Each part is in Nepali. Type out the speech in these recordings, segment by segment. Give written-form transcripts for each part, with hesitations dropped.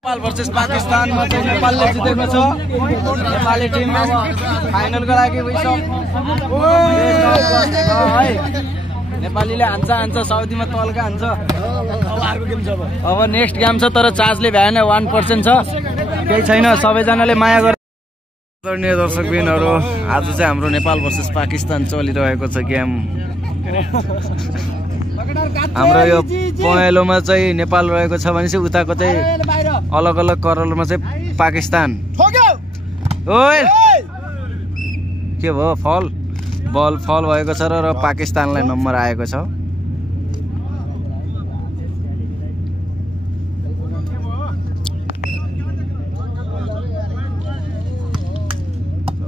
नेपाल भर्सेस पाकिस्तानमा चाहिँ नेपालले जितेको छ। नेपाली टिम अब फाइनलको लागि है नेपालीले हान्छ साउदीमा तल्का हान्छ। अब नेक्स्ट गेम छ तर चार्जले भएन 1% छ, केही छैन, सबैजनाले माया गर्नु। आदरणीय दर्शकबिनहरू, आज चाहिँ हाम्रो नेपाल भर्सेस पाकिस्तान चलिरहेको छ गेम। हाम्रो यो पहेँलोमा चाहिँ नेपाल रहेको छ भने चाहिँ उताको चाहिँ अलग अलग करलमा चाहिँ पाकिस्तान। ओए के भयो? बल फल भएको छ र पाकिस्तानलाई नम्बर आएको छ।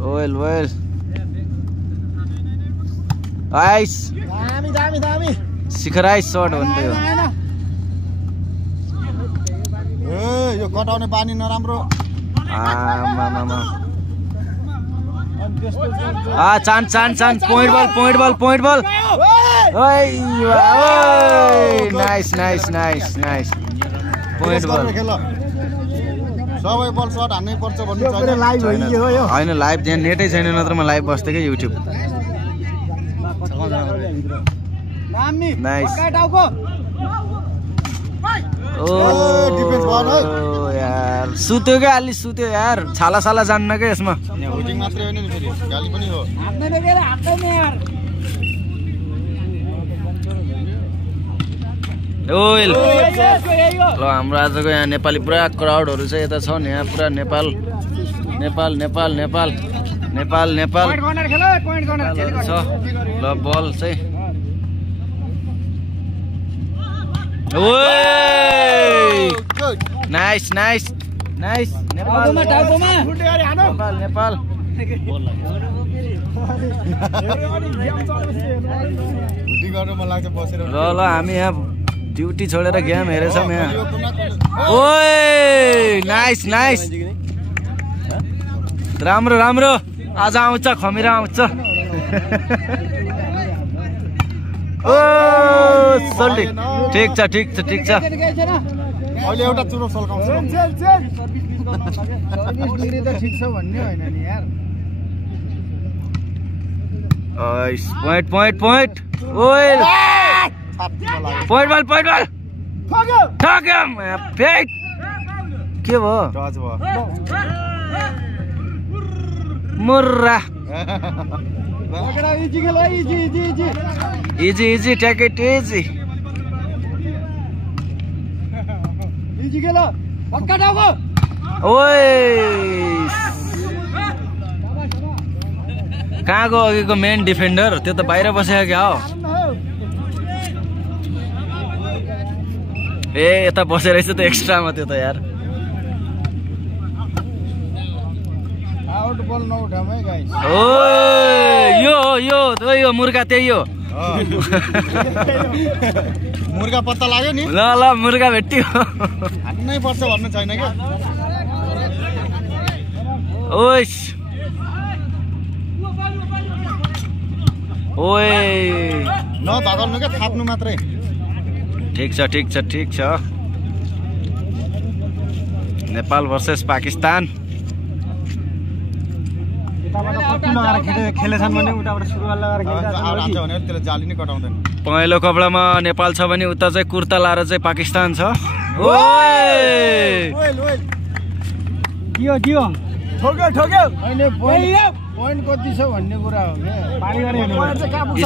ओएल आइस शिखर आइस सर्ट भन्दै हो। यो कटाउने बानी नराम्रो। चान्स पॉइंट बल नाइस पॉइंट बल। सबै बल शट हान्नै पर्छ भन्ने छैन। हैन लाइभ त्यहाँ नेटै छैन, नत्र म लाइभ बस्थेँ के युट्युब। नाइस यार, सुत्यो क्या अलि सुत्यो यार, छाला जान्न क्या यसमा। हुटिङ मात्रै होइन नि, फेरि गाली पनि हो। ओइल ल हाम्रो आजको यहाँ नेपाली पुरा क्राउडहरू चाहिँ यता छ नि, यहाँ पुरा नेपाल छ। ल बल चाहिँ नाइस नेपाल। ल हामी यहाँ ड्युटी छोडेर गेम हेरेछौँ यहाँ। ओए नाइस राम्रो आज आउँछ, खमिरा आउँछ। ओ सल्टी ठिक छ। अहिले एउटा चुरो सल्काउँछ। पॉइंट ओए पॉइंट बल ठग्यम फेक के भयो? टच भयो मुर्रा। Easy take it easy. ओए कहाँको अघिको मेन डिफेन्डर त्यो त बाहिर बसेको क्या हो। ए यता बसेर रहेछ त एक्स्ट्रामा त्यो त यार। आउट बल नउठाम है गाइस। ओ यो मुर्गा त्यही हो। मुर्गा पत्ता लाग्यो नि। ल मुर्गा भेट्यो। हान्नै पर्छ भन्ने छैन क्या। ओए नधगल्नु क्या, थाप्नु मात्रै। ठिक छ। नेपाल भर्सेस पाकिस्तान। पहेँलो कपडामा नेपाल छ भने उता चाहिँ कुर्ता लाएर चाहिँ पाकिस्तान छ। पोइन्ट कति छ भन्ने कुरा हो क्या।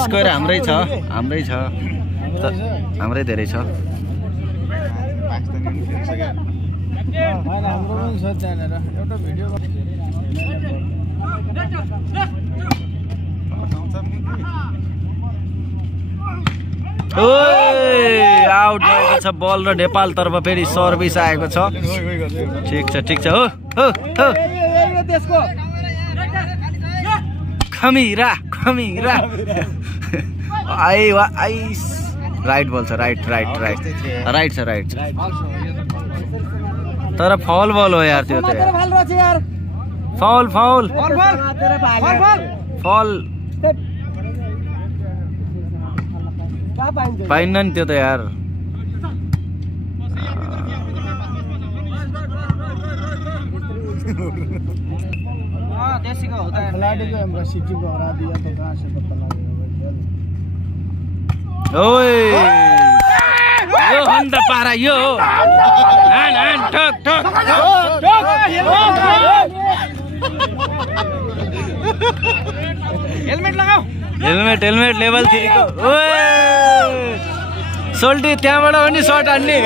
स्कोर हाम्रै छ हाम्रै धेरै छ। आउट भएको छ बल र नेपाल तर्फ फेरि सर्भिस आएको छ। ठिक छ हो खमिरा आइस राइट बल छ। राइट छ तर फाउल बल हो यार त्यो त यार। फाउल पाइन्न नि त्यो त यार। देसी को होता है खिलाड़ी को एम्ब्रेसिटी को हरा दिया तो कहां से पता लगेगा ओए यो हन्द पारा यो हान ठक ठक हेलमेट लगाऊ हेलमेट लेभल 3 को ओए सोल्टी त्यहाँबाट हो नि शर्ट हान्ने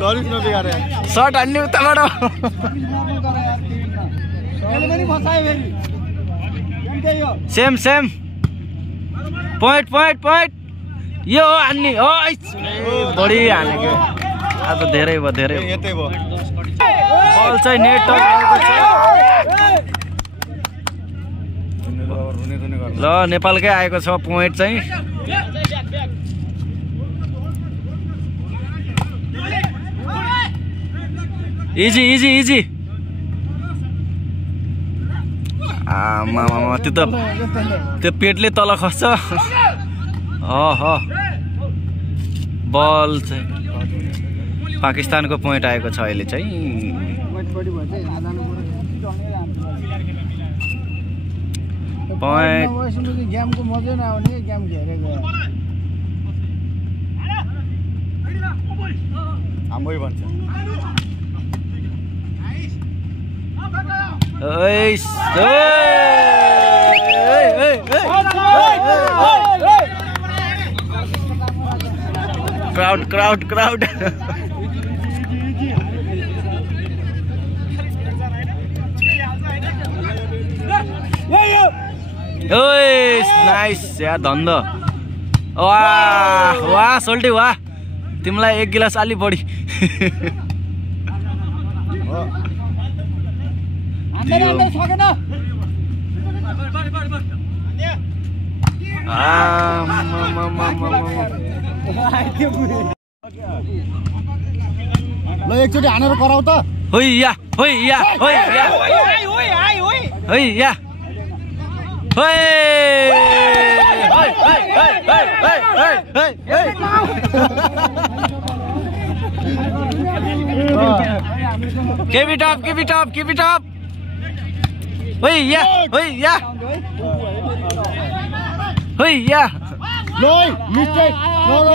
सरी नबिगारे शर्ट हान्ने उताबाट सेम पोइन्ट यो हो हान्ने हो बढी हानेको आज धेरै भयो बल चाहिँ नेट ल नेपालकै आएको छ पोइन्ट चाहिँ इजी आमा त्यो पेटले तल खस्छ बल चाहिँ पाकिस्तानको पोइन्ट आएको छ अहिले चाहिँ गेमको मजा नआउने गेम घेरेको हाम्रै भन्छ क्राउड नाइस या धन्द वाह सोल्टी वाह तिमीलाई एक गिलास अलि बढी ल एकचोटि हानेर कराउ त होइया Keep it up. Hoiya. No, mistake.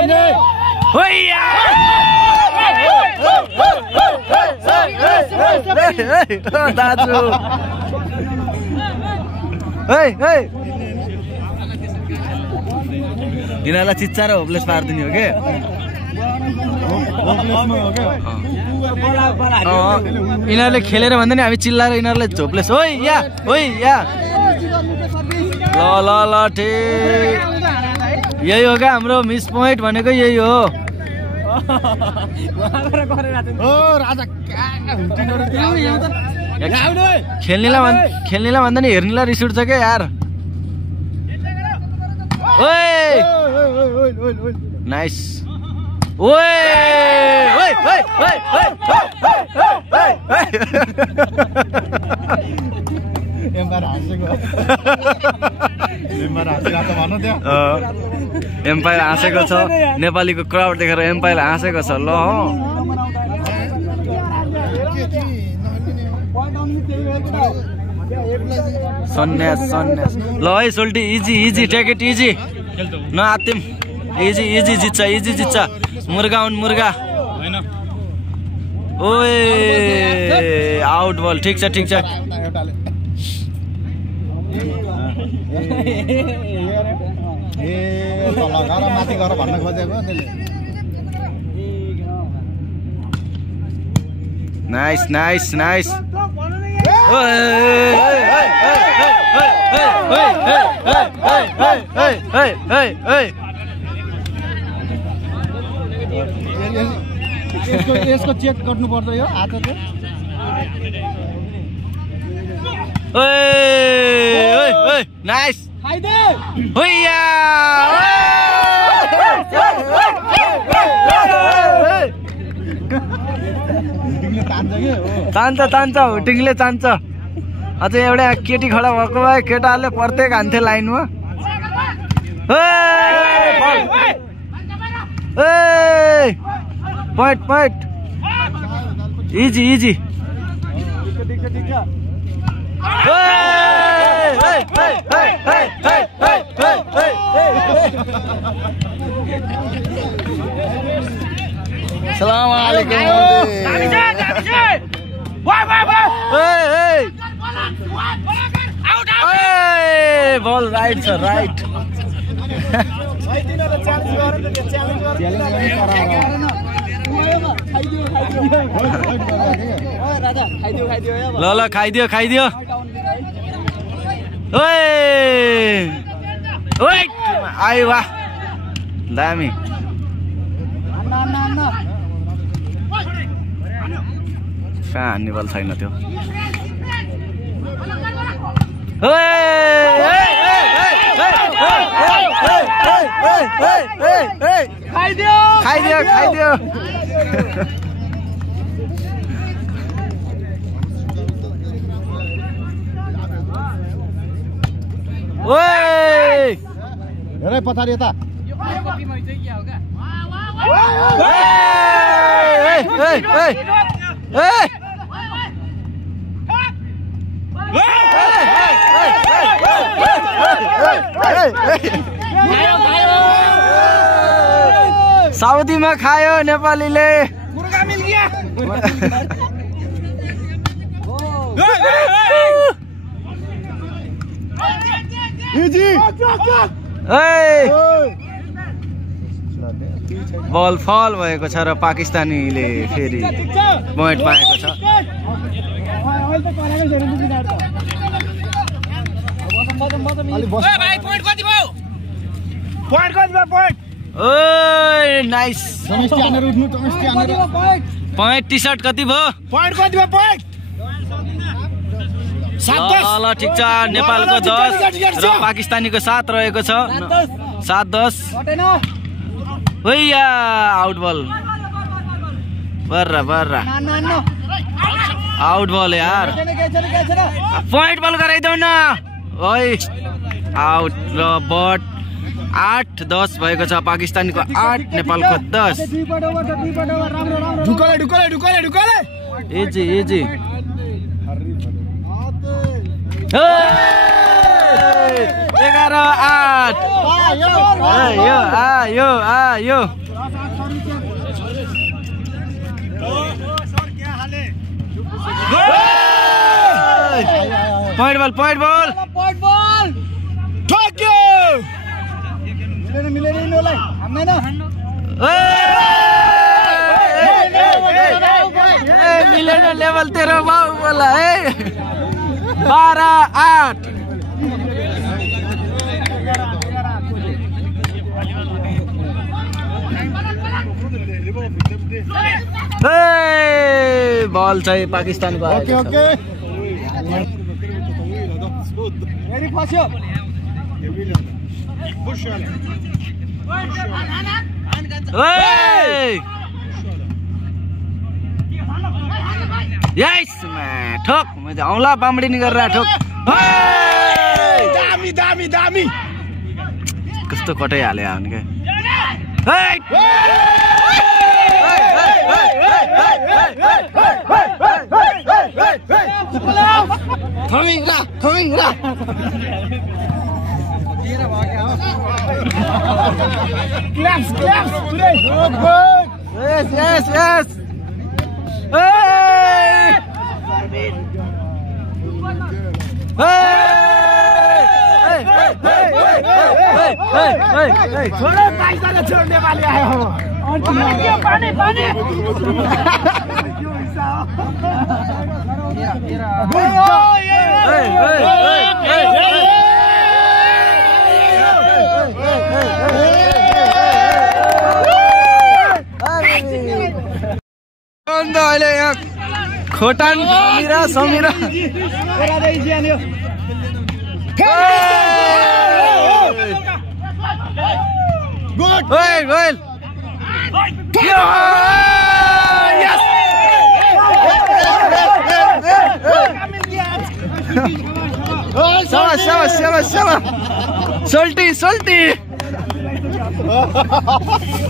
No. Hoiya. Dadu. Hey. Yिनीहरुलाई चिच्चा र होपलेस पार्दिने हो के यिनीहरुले खेलेर भन्दा नि हामी चिल्लाएर यिनीहरुलाई झोप्लेस होइया ल ठीक यही हो क्या हाम्रो मिस पोइन्ट भनेको यही हो खेल्नेलाई भन्दा नि हेर्नेलाई रिस उठ्छ क्या यार नाइस एम्पायर हाँसेको छ नेपालीको क्राउड देखेर एम्पायर हाँसेको छ ल सन्यास ल है सोल्टी इजी टेक इट इजी न आत्तिम इजी जित्छ मुर्गा ओए आउट बल ठीक छ माथि गर भन्न खोजेको नाइस यसको चेक गर्नु पर्छ यो हातले नाइस होइया तान्छ हुटिङले तान्छ अझ एउटा केटी खडा भएको भए केटाहरूले प्रत्येक हान्थे लाइनमा point easy Assalamualaikum. Ball right sir, right. ल खाइदियो आयो वाह दामी कहाँ हान्ने बल छैन त्यो खाइदियो हेरै पछाडि यता साउदीमा खायो नेपालीले बल फल भएको छ र पाकिस्तानीले फेरि पोइन्ट पाएको छ नाइस पोइन्ट टी सर्ट कति भयो ल ठिक छ नेपालको 10 र पाकिस्तानीको 7 रहेको छ 7-10 भैया आउट बल बर्रा आउट बल यार पोइन्ट बल गराइदेऊ न ओइ आउट र बट 8-10 भएको छ पाकिस्तानीको 8 नेपालको 10 एजी 11-8 आयो पोइन्ट बल ठोक्यो मिलेन लेभल 13 बाउ बोला है 12-8 बल चाहिँ पाकिस्तानको ओके यस ठोक मैले औला बामडी नि गरेर ठोक दामी कस्तो कटै हाले हाने के थमिङ रा Claps! Yes! छोड़ो पैसा न छोड़ने वाले आए हो पानी अहिले यहाँ खोटान समीरा गोल सोल्टी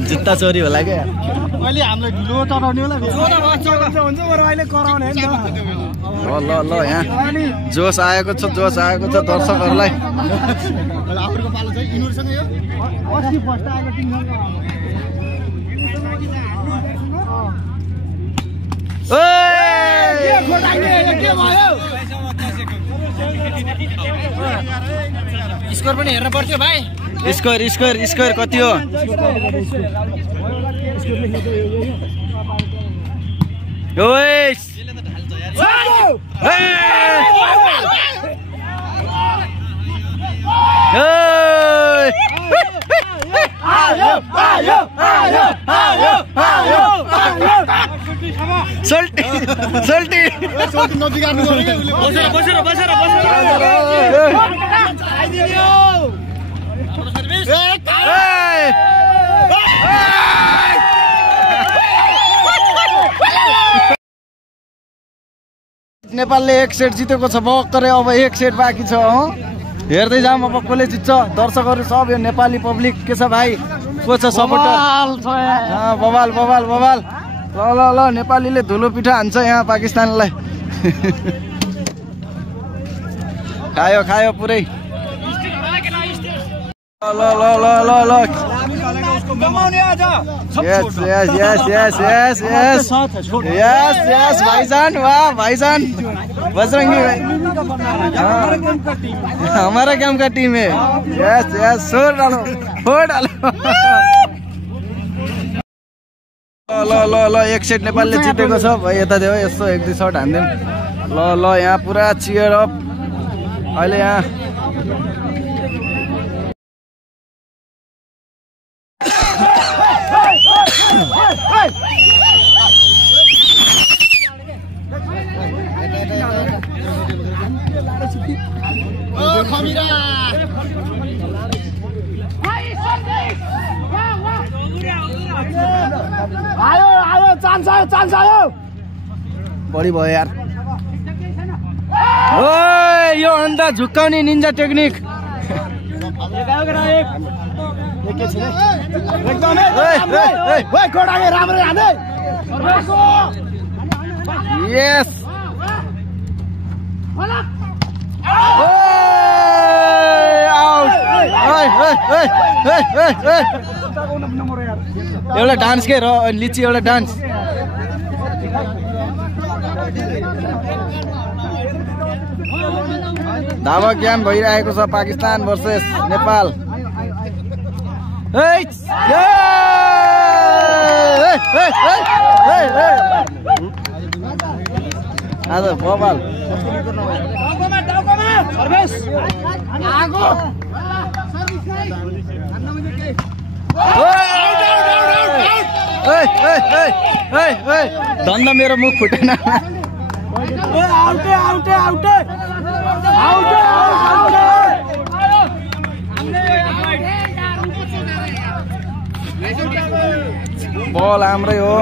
जुत्ता चोरी होला क्या अहिले हामीलाई ढुलो चढाउनेलाई हुन्छ बरु अहिले कराउने नि ल ल ल यहाँ जोस आएको छ दर्शकहरूलाई आफ्नो पालो चाहिँ इनुरसँग यो 80 फर्स्ट आएको टिमसँग के खोटाइने के भयो स्कोर पनि हेर्न पर्थ्यो भाइ स्कोर कति हो सोल्टी नेपालले 1 सेट जितेको छ भर्खरै अब 1 सेट बाँकी छ हेर्दै जाम अब कसले जित्छ दर्शकहरू सब यो नेपाली पब्लिक के छ भाइ को छ सपोर्टर बवाल ल नेपालीले धुलो पिठा हान्छ यहाँ पाकिस्तानलाई खायो पुरै ल यस भाईजान वाह भाईजान बजरंगी भाई हमारा काम का टीम है यस फोड़ डालो ल 1 सेट नेपालले जितेको छ भाइ यता देऊ यस्तो 1-2 शट हान्दिम ल यहाँ पुरा चियर अप अहिले यहाँ आयो चान्स आयो बढी भयो यार ओए यो अन्डा झुक्काउने निन्जा टेक्निक यस एउटा डान्स के र लिची एउटा डान्स धावक गेम भइरहेको छ पाकिस्तान भर्सेस नेपाल आज बबाल धन्दा मेरो मुख फुटेन बल हाम्रै हो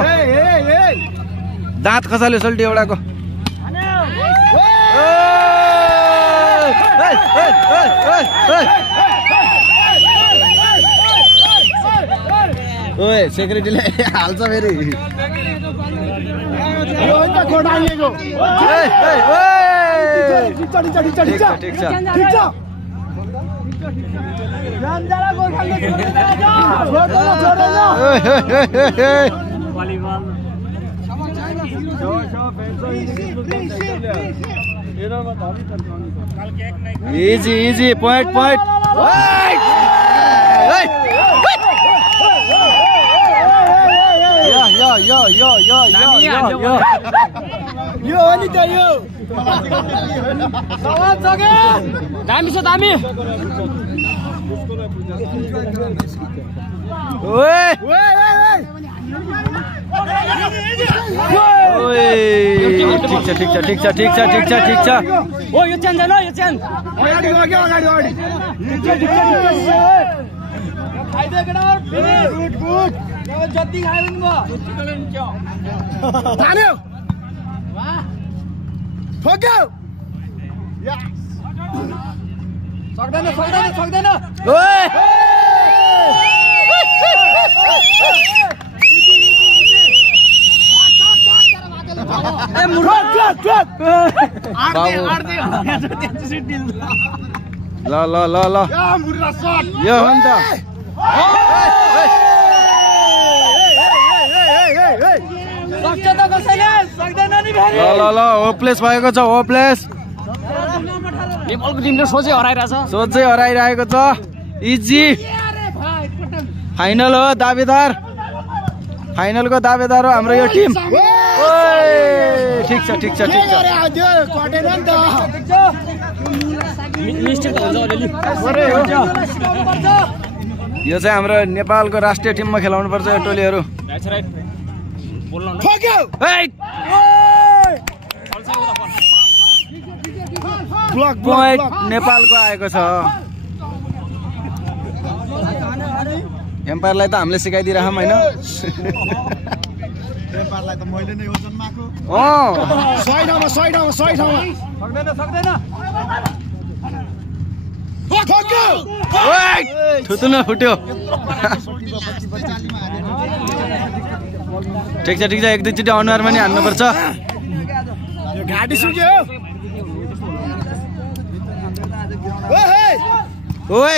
दाँत खसाल्यो सोल्टी एउटाको ओए सेक्रेटरीले हाल्छ फेरि इजी पॉइंट यो हो नि त यो दामी छ दामी ठिक छ ओ यो च्यान जान यो च्यान अगाडि गुड जति खायो नि थान्यो ठोक्यो सक्दैन ल ल ल ल यो हो नि त ल ल होपलेस भएको छ होपलेस नेपालको टिमले सोझै हराइरहेको छ इजी फाइनल हो दावेदार फाइनलको दावेदार हो हाम्रो यो टिम ठिक छ यो चाहिँ हाम्रो नेपालको राष्ट्रिय टिममा खेलाउनु पर्छ यो टोलीहरू नेपालको आएको छ एम्पायरलाई त हामीले सिकाइदिइराखौँ होइन एम्पायरलाई त मैले नै हो जन्माको थुतुन फुट्यो ठिक छ एक दुईचोटि अनुहारमा नि हान्नुपर्छ घाँटी सुक्यो ओए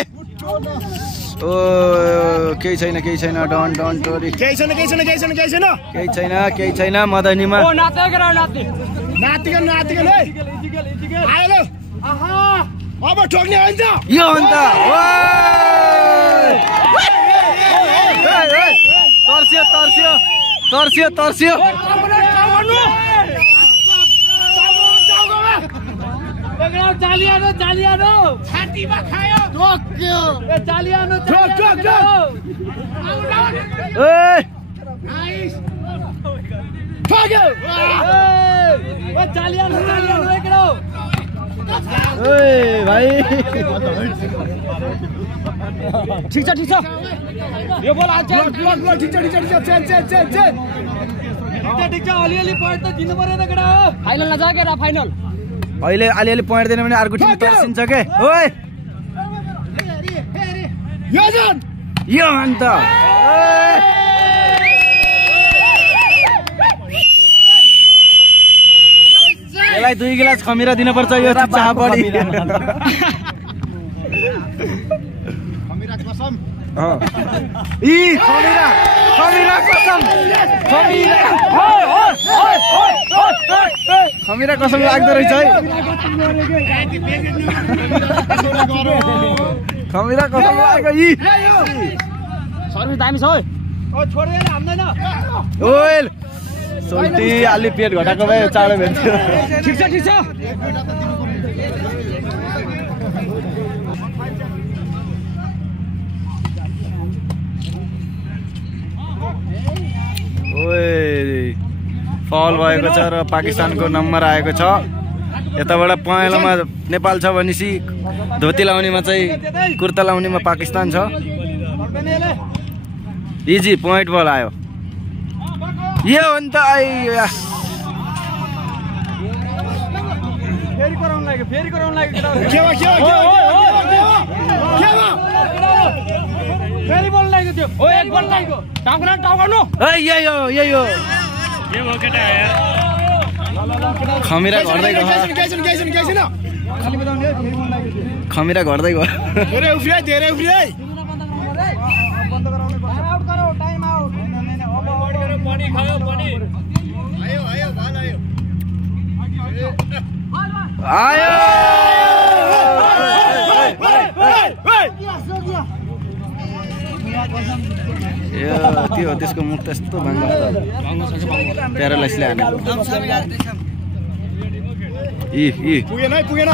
ओ केही छैन डन टोरी केही छैन मदनीमा अब ठोक्ने हुन्छ यो हो नि त तर्सियो छातीमा खायो भाइ ठिक छ यो बोल अलिअलि पोइन्ट त दिनु पर्यो त केटा हो फाइनल नजा के फाइनल अहिले अलिअलि पोइन्ट दिने भने अर्को टिम तर्सिन्छ के ओए यो अन्त यसलाई 2 गिलास खमिरा दिनुपर्छ यो चाह बढी खमिरा कसम खमिरा कसम खमिरा कसम लाग्दो रहेछ है खमिरा कसम लाग्यो सर्भिस दामी छ छोडेर हान्दैन ओएल सोल्टी अलि पेट घटाएको भए चाँडो भेट्थ्यो ठिक छ ओए फल भएको छ र पाकिस्तानको नम्बर आएको छ यताबाट पहेँलोमा नेपाल छ भनेपछि धोती लाउनेमा चाहिँ कुर्ता लाउनेमा पाकिस्तान छ इजी पोइन्ट बल आयो यो हो नि त फेरि गराउन लाग्यो फेरि बोल्न लाग्यो त्यो हो एक बोल्न लाग्यो टाउकाउनु यही हो खमिरा घट्दै गयो धेरै उफ्रिए पानी खायो पानी आयो त्यो त्यसको मुख त्यस्तो भाङ्गो प्यारालाइसले हानेको पुगेन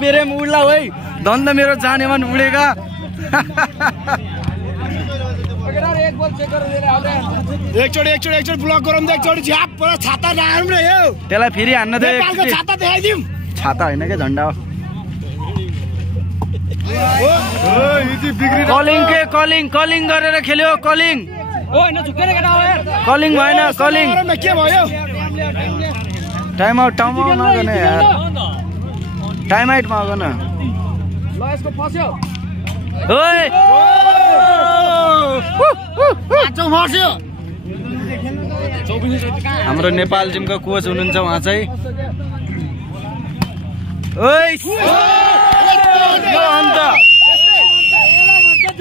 पेरेम उड्ला है धन्दा मेरो जाने मन उडेका एकचोटि ब्लक गरौँ त एकचोटि झ्याप छाता राखौँ न यो त्यसलाई फेरि हान्न दे छाता देखाइदिउँ छाता होइन क्या झन्डा हो कलिङ गरेर खेल्यो कलिङ भएन के भयो टाइम आउट नगर्ने यार टाइम आउट मा गन ल यसको फस्यो ओइ पाँचौं फस्यो हाम्रो नेपाल टिमको कोच हुनुहुन्छ उहाँ चाहिँ ओइ यो अन्त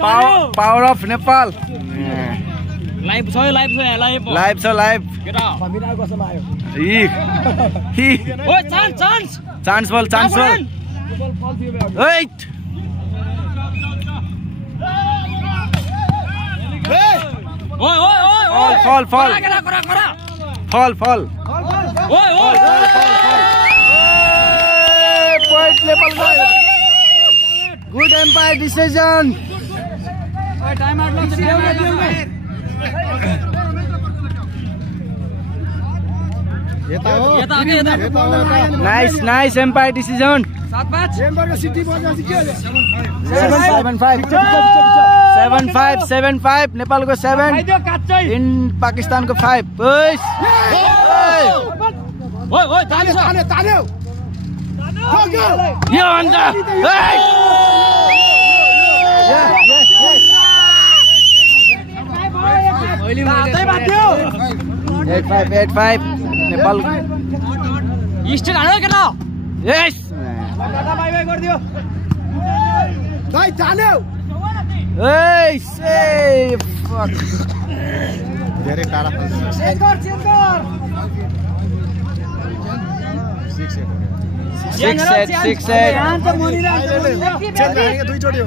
पावर अफ नेपाल लाइभ छ लाइभ छ लाइभ खमिरा कसम आयो ओ चान्स बल ओइ फल good umpire decision nice umpire decision 7-5 नेपालको 7 इन पाकिस्तानको 5 यो अन्त 8-5 नेपाल स्टिल हाल्यो के त यस बाइ बाइ गर्दियो दाइ जान्यो ए फक धेरै टाढा चेक गर 6-8 यहाँ त मनिरा दुई चोटी हो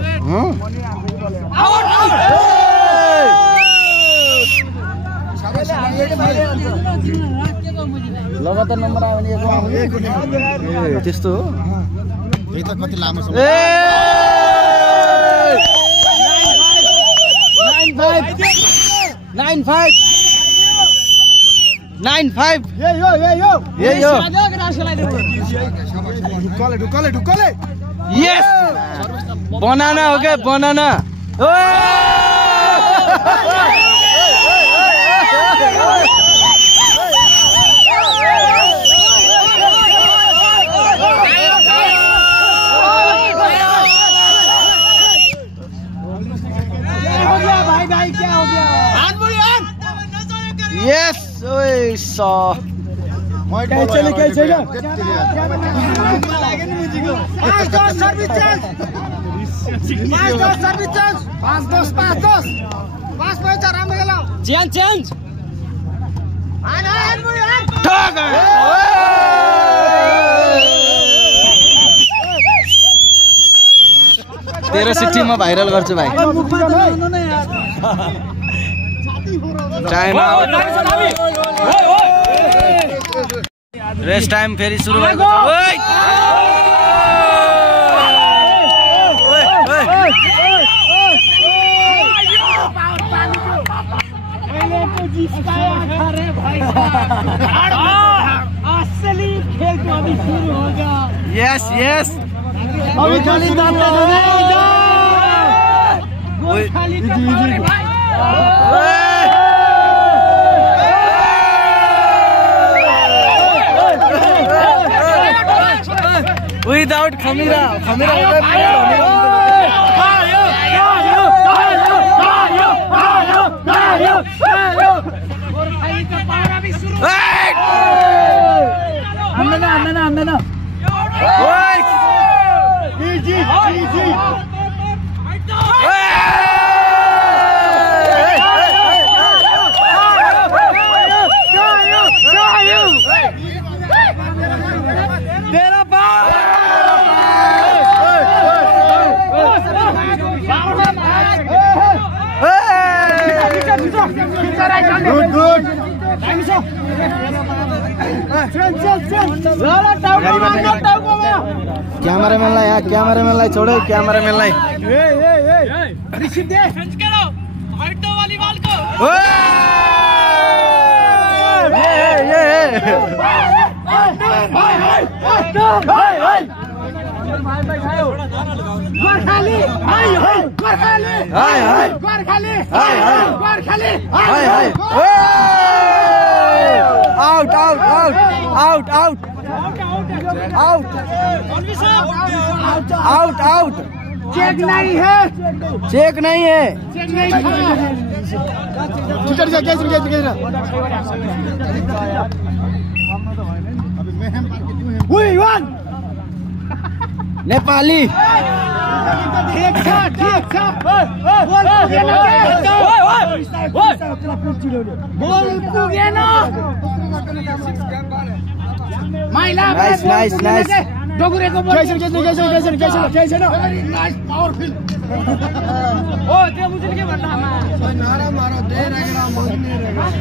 लगातार नम्बर आयो भने त्यस्तो हो यही त कति लामो छ 9-5 यही हो ढुक्कले यस बनाना हो क्या बनाना भाई क्या हो गया यस ओए सा चेंज 1360 मा भाइरल गर्छु भाइ टाइम रेस्ट टाइम फेरि सुरु भएको छ असली खेल तो अभी शुरू होगा यस अभी खाली खाली विदाउट खमीरा क्यामेराम्यानलाई छोडो क्यामेराम्यानलाई out out out out check नहीं है चेक नहीं है चेक नहीं नेपाली ठीक था बोल पुगे ना माइला नाइस डोगरे को बोल कैसे ना पावरफुल ओ त्यो मुझे के भन्नु आमा नारा मारो दे रहेगा मंगनी रहेगा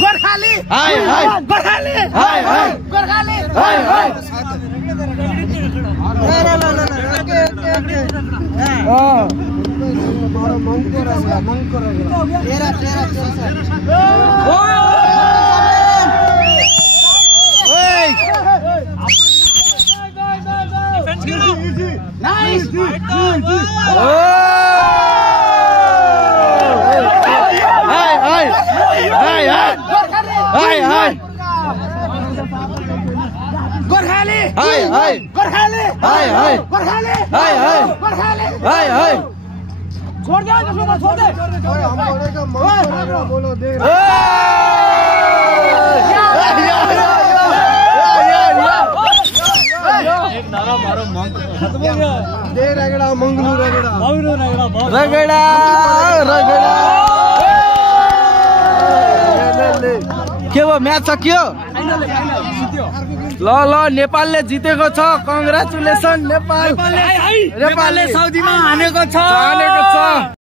गोरखाली हाय गोरखाली हाय गोरखाली गोरखाली छोड़ दे छोड़ दे बोलो दे एक नारा मारो दे रगड़ा मंगलू रगड़ा के भयो म्याच सकियो ल नेपालले जितेको छ कङ्ग्रेचुलेसन नेपालले साउदीमा हानेको छ